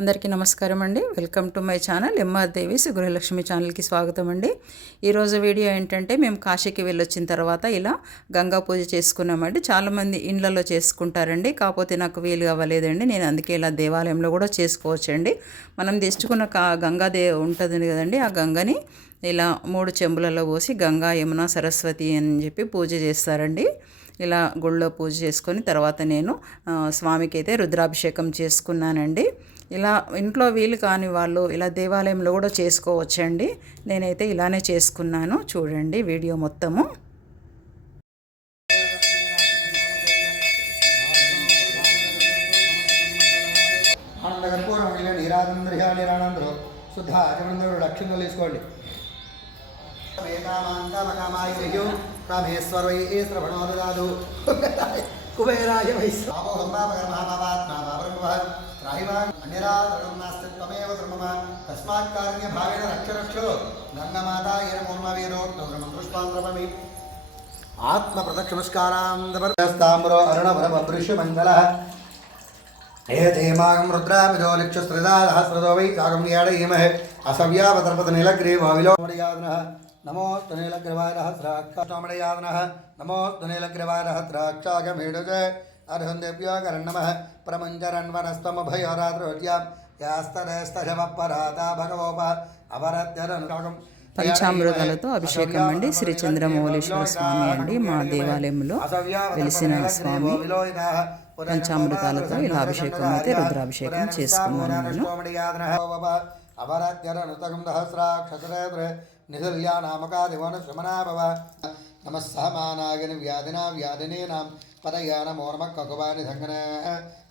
అందరికీ నమస్కారం అండి. Welcome to my channel MR Devi's Gruhalakshmi ఛానల్కి స్వాగతం అండి. ఈరోజు వీడియో ఏంటంటే మేము కాశీకి వెళ్ళొచ్చిన తర్వాత ఇలా గంగా పూజ చేసుకున్నామండి. చాలామంది ఇండ్లలో చేసుకుంటారండి, కాకపోతే నాకు వీలు అవ్వలేదండి. నేను అందుకే ఇలా దేవాలయంలో కూడా చేసుకోవచ్చండి. మనం తెచ్చుకున్న గంగా ఉంటుంది కదండి, ఆ గంగని ఇలా 3 చెంబులలో పోసి గంగా యమున సరస్వతి అని చెప్పి పూజ చేస్తారండి. ఇలా గుళ్ళో పూజ చేసుకొని తర్వాత నేను స్వామికి అయితే రుద్రాభిషేకం చేసుకున్నానండి. ఇలా ఇంట్లో వీలు కాని వాళ్ళు ఇలా దేవాలయంలో కూడా చేసుకోవచ్చండి. నేనైతే ఇలానే చేసుకున్నాను. చూడండి వీడియో మొత్తము. తీసుకోండి. కుబేరాయ అన్యరాధర్మనాస్తిత్వమేవ ధర్మమ తస్మాత్కార్య భావేన రక్షరక్షో గంగమాతా ఏన మోర్మవీరో పుష్పాంధ్రమమి ఆత్మ ప్రదక్షిణస్కారాంధ్రస్తామ్రో అరుణవరమభృష్యమంగళ ఏతేమాగం రుద్రామిదో లిక్షస్త్రిదాసహస్రదో వై సాగం యాడయమహే అసవ్యావతర్పత నీలగ్రీవావిలోమయాదనః నమోస్తు నీలగ్రీవాయ సహస్రాక్షామయాదనః నమోస్తు నీలగ్రీవాయ సహస్రాక్షాగమేడుజే అర్హందేభ్యో కరణమః ప్రమంజరన్వనస్తమభయోరాద్రోజ్యాం యాస్తరేస్తశవపరాదా భగవోప అవరత్యరనుకాగం. పంచామృతాలతో అభిషేకం అండి. శ్రీ చంద్రమౌళీశ్వర స్వామి అండి, మా దేవాలయంలో వెలిసిన స్వామి. పంచామృతాలతో ఇలా అభిషేకం అయితే రుద్రాభిషేకం చేసుకున్నాను నేను. అవరత్యరనుతగం సహస్రాక్షరే నిధుల్యా నామకాదివన శ్రమణాభవ నమస్సమానాగని వ్యాధినా వ్యాధినీనాం పరయాన మోనమ కకువాని సంగన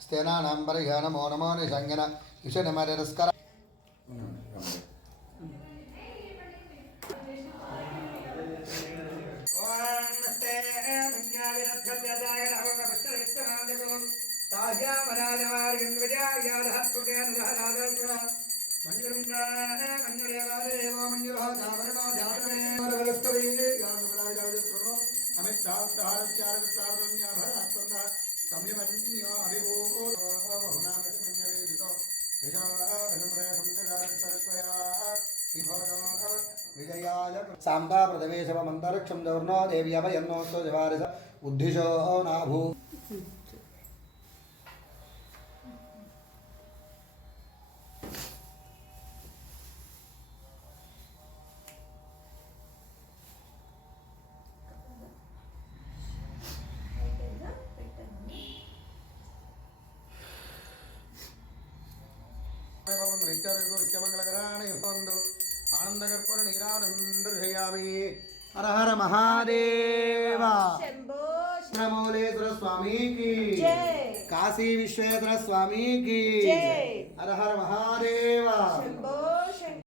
స్థేనానాం పరయాన మోనమో నిసంగన ఇషనమరస్కర. సాంబా ప్రదవేశమంతరిక్షం దౌర్ణో దేవ్యభయన్నోస్తో జవారిస ఉద్దిశో నాభూ. హర హర మహాదేవ. చంద్రమౌళేశ్వర స్వామికి, కాశీ విశ్వేశ్వర స్వామికి. హర హర మహాదేవ.